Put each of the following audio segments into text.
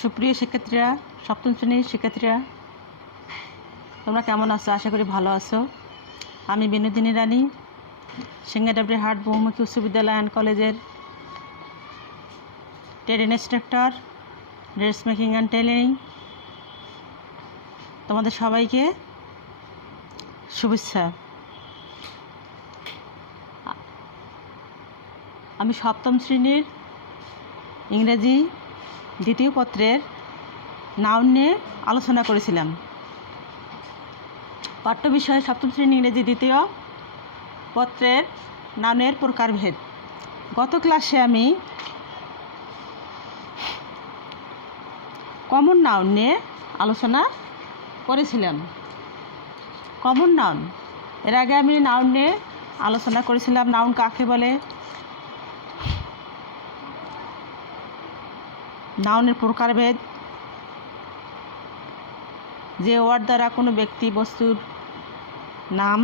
সুপ্রিয় শিক্ষার্থীরা, সপ্তম শ্রেণীর শিক্ষার্থীরা, তোমরা কেমন আছো? আশা করি ভালো আছো। আমি বিনোদিনী রানী, সিঙ্গাডাবরি হাট বহুমুখী উচ্চ বিদ্যালয় অ্যান্ড কলেজের trade instructor, dress making and tailoring. তোমাদের সবাইকে শুভেচ্ছা। আমি সপ্তম শ্রেণীর ইংরেজি দ্বিতীয় পত্রের নাউন নিয়ে আলোচনা করেছিলাম। পাঠ্য বিষয় সপ্তম শ্রেণীর ইংরেজি দ্বিতীয় পত্রের নাউনের প্রকারভেদ। গত ক্লাসে আমি কমন নাউন নিয়ে আলোচনা করেছিলাম। কমন নাউন, এর আগে আমি নাউন নিয়ে আলোচনা করেছিলাম। নাউন কাকে বলে, নাউনের প্রকারভেদ, যে ওয়ার্ড দ্বারা কোনো ব্যক্তি বস্তুর নাম,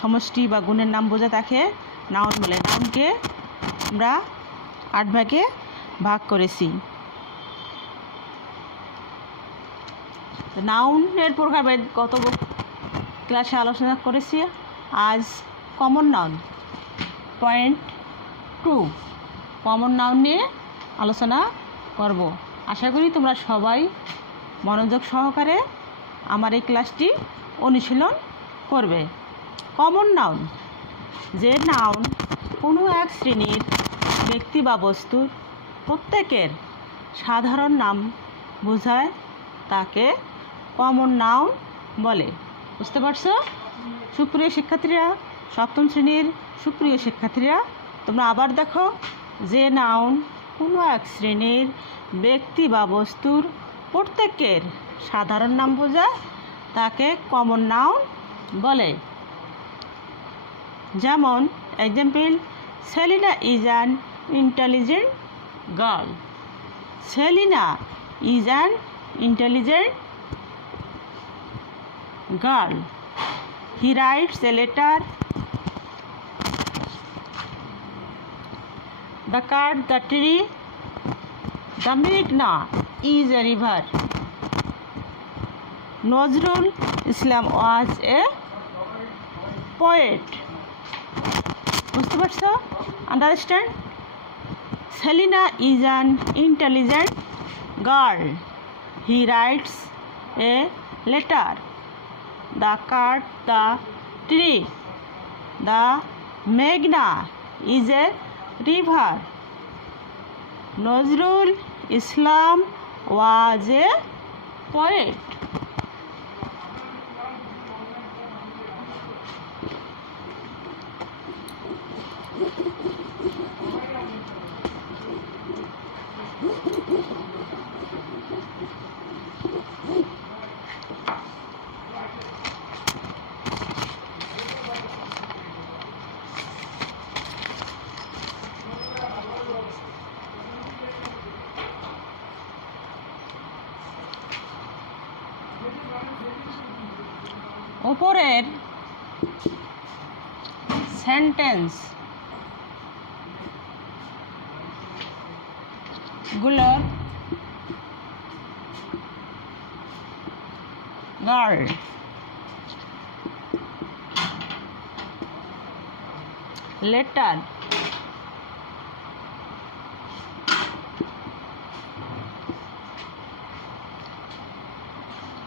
সমষ্টি বা গুণের নাম বোঝা তাকে নাউন বলে। নাউনকে আমরা 8 ভাগে ভাগ করেছি। নাউনের প্রকারভেদ গত ক্লাসে আলোচনা করেছি। আজ common noun point 2 common noun নিয়ে আলোচনা করব। আশা করি তোমরা সবাই মনোযোগ সহকারে আমার এই ক্লাসটি অনুশীলন করবে। কমন নাউন, যে নাউন কোনো এক শ্রেণীর ব্যক্তি বা বস্তুর প্রত্যেকের সাধারণ নাম বোঝায় তাকে কমন নাউন বলে। বুঝতে পারছো? সুপ্রিয় শিক্ষার্থীরা, সপ্তম শ্রেণীর সুপ্রিয় শিক্ষার্থীরা, তোমরা আবার দেখো, যে নাউন কোনো এক শ্রেণীর ব্যক্তি বা বস্তুর প্রত্যেকের সাধারণ নাম বোঝায় তাকে কমন নাউন বলে। যেমন example, Selina is an intelligent girl. Selina is an intelligent girl. He writes a letter. The cat, the tree, the Meghna is a river. Nazrul Islam was a poet. বুঝতে পারছো? Understand? Selina is an intelligent girl. He writes a letter. The cat, the tree, the Meghna is a river. Nazrul Islam was a poet. উপরের sentence গুলোর girl, letter,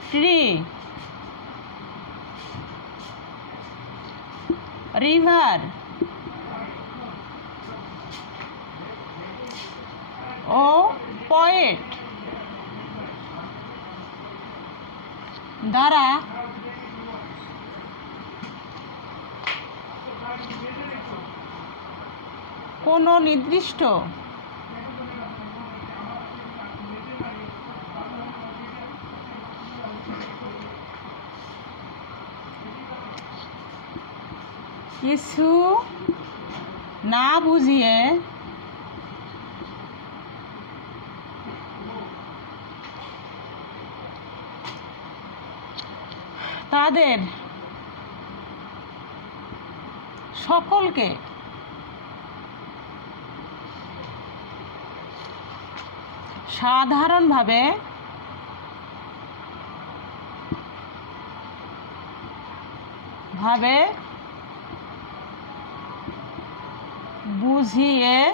tree, river ও poet দ্বারা কোনো নির্দিষ্ট কিছু না বুঝিয়ে তাদের সকলকে সাধারণভাবে বুঝিয়েছে।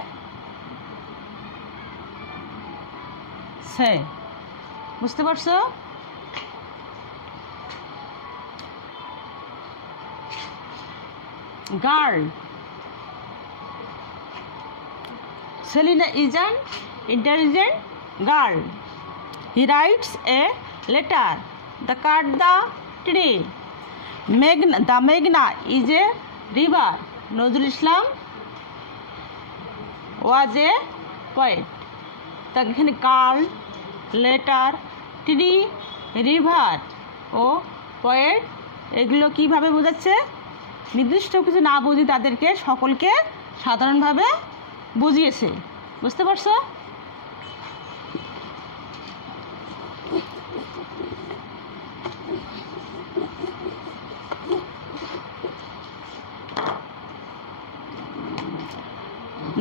বুঝতে পারছো? Girl, Selina is an intelligent girl. He writes a letter. The cut the tree. The Meghna is a river. Nazrul Islam was a poet. তা এখানে গার্ল, লেটার, ট্রি, রিভার ও পোয়েট এগুলো কীভাবে বোঝাচ্ছে? নির্দিষ্ট কিছু না বুঝি তাদেরকে সকলকে সাধারণভাবে বুঝিয়েছে। বুঝতে পারছো?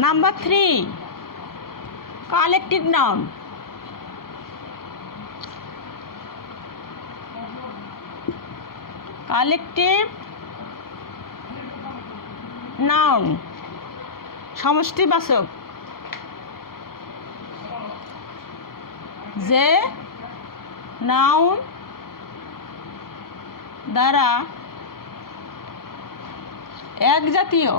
Number 3, collective noun. Collective noun সমষ্টিবাচক, যে নাউন দ্বারা একজাতীয়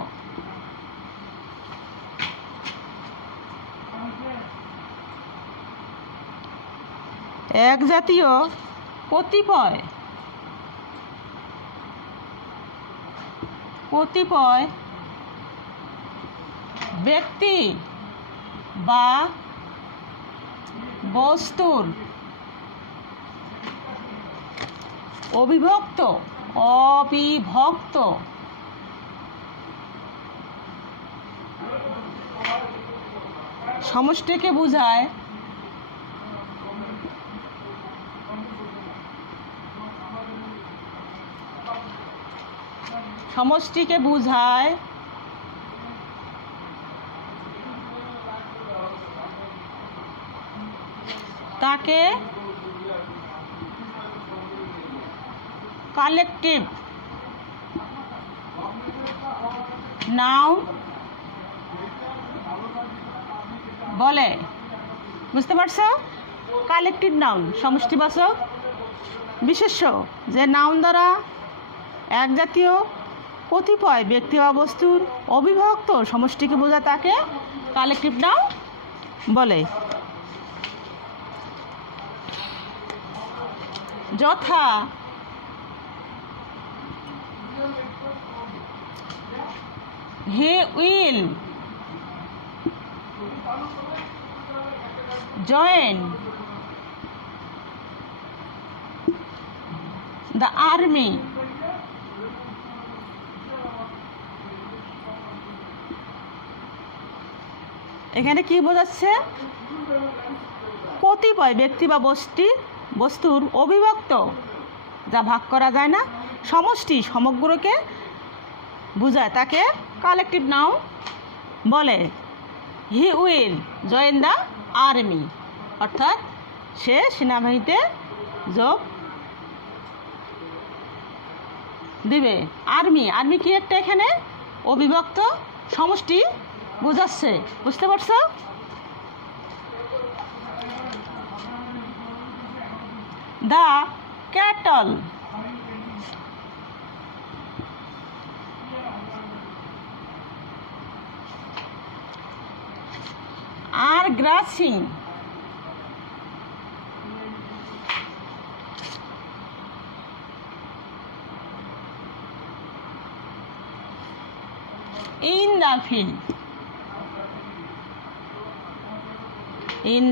কতিপয় ব্যক্তি বা বস্তুর অবিভক্ত সমষ্টিকে বোঝায়। তাকে কালেকটিভ নাউন বলে। বুঝতে পারছো? কালেকটিভ নাউন সমষ্টিবাচক বিশেষ্য, যে নাউন দ্বারা একজাতীয় কতিপয় ব্যক্তি বা বস্তুর অবিভক্ত সমষ্টিকে বোঝায় তাকে কালেকটিভ নাউন বলে। যথা he will join the army. এখানে কি বোঝাচ্ছে? কতিপয় ব্যক্তি বা বস্তুর অবিভক্ত, যা ভাগ করা যায় না, সমষ্টি সমগ্রকে বোঝায় তাকে কালেকটিভ নাউন বলে। He will join the army, অর্থাৎ সে সেনাবাহিনীতে যোগ দিবে। আর্মি কি একটা এখানে অবিভক্ত সমষ্টি বোঝাচ্ছে। বুঝতে পারছো? The cattle are grazing in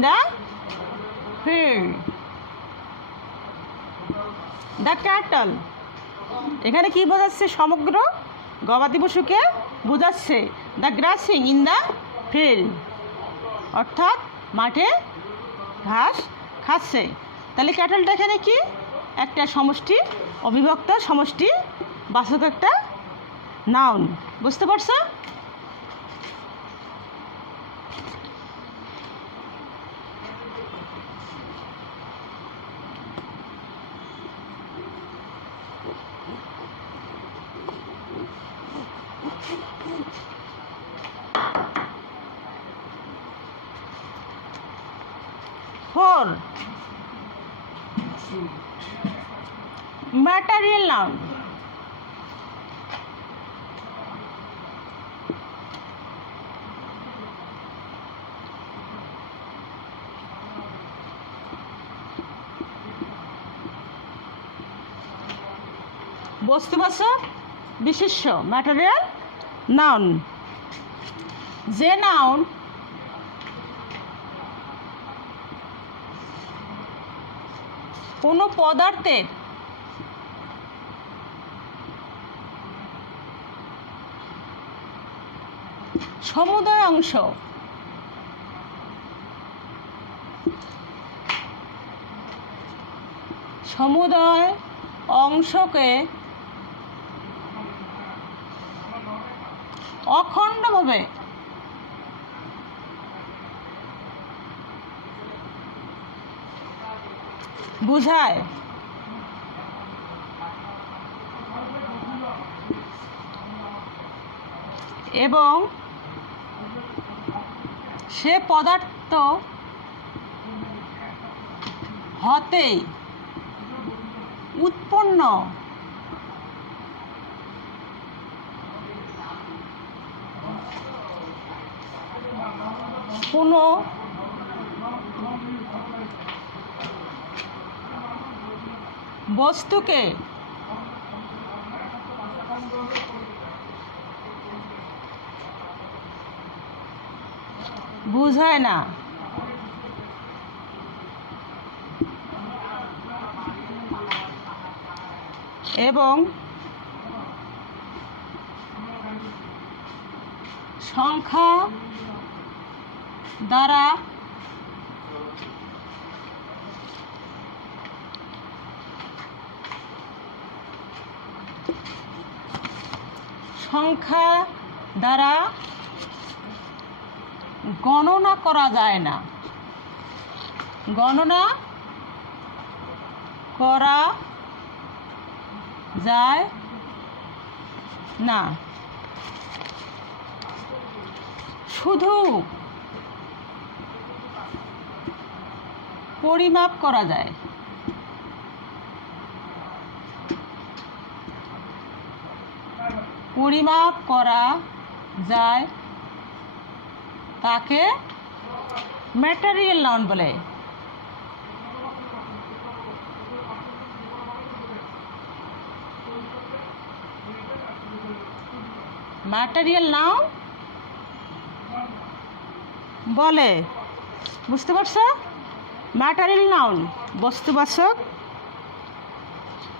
the field. The cattle এখানে কি বোঝাচ্ছে? সমগ্র গবাদি পশুকে বোঝাচ্ছে। The grazing in the field, অর্থাৎ মাঠে ঘাস খাচ্ছে। তাহলে ক্যাটলটা এখানে কি? একটা সমষ্টি, অবিভক্ত সমষ্টি বাচক একটা নাউন। বুঝতে পারছো? 4. Material noun. বস্তুবাচক বিশেষ্য ম্যাটেরিয়াল নাউন। যে নাউন কোনো পদার্থের সমুদয় অংশ অংশকে অখণ্ডভাবে বুঝায় এবং সে পদার্থ হতে উৎপন্ন কোনো বস্তুকে বুঝায় না। এবং সংখ্যা দ্বারা গণনা করা যায় না। গণনা করা যায় না, শুধু পরিমাপ করা যায়। পরিমাপ করা যায় তাকে ম্যাটেরিয়াল নাউন বলে। ম্যাটেরিয়াল নাউন বলে। বুঝতে পারছো? ম্যাটেরিয়াল নাউন বস্তুবাচক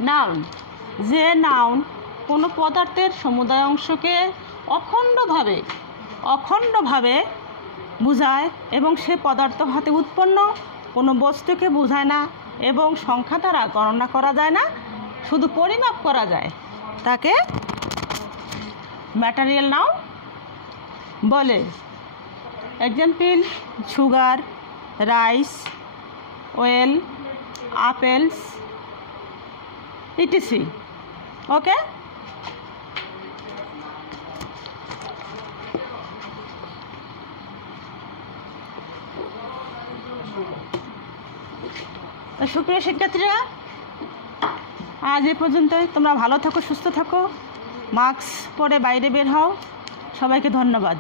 নাউন। যে নাউন কোনো পদার্থের সমুদয় অংশকে অখণ্ডভাবে বোঝায় এবং সে পদার্থ হতে উৎপন্ন কোনো বস্তুকে বোঝায় না এবং সংখ্যা দ্বারা গণনা করা যায় না, শুধু পরিমাপ করা যায়, তাকে ম্যাটেরিয়াল নাউন বলে। Example: sugar, rice, oil, apples, ETC. Okay, সুপ্রিয় শিক্ষার্থীরা, আজ এ পর্যন্তই। তোমরা ভালো থাকো, সুস্থ থাকো, মাস্ক পরে বাইরে বের হও। সবাইকে ধন্যবাদ।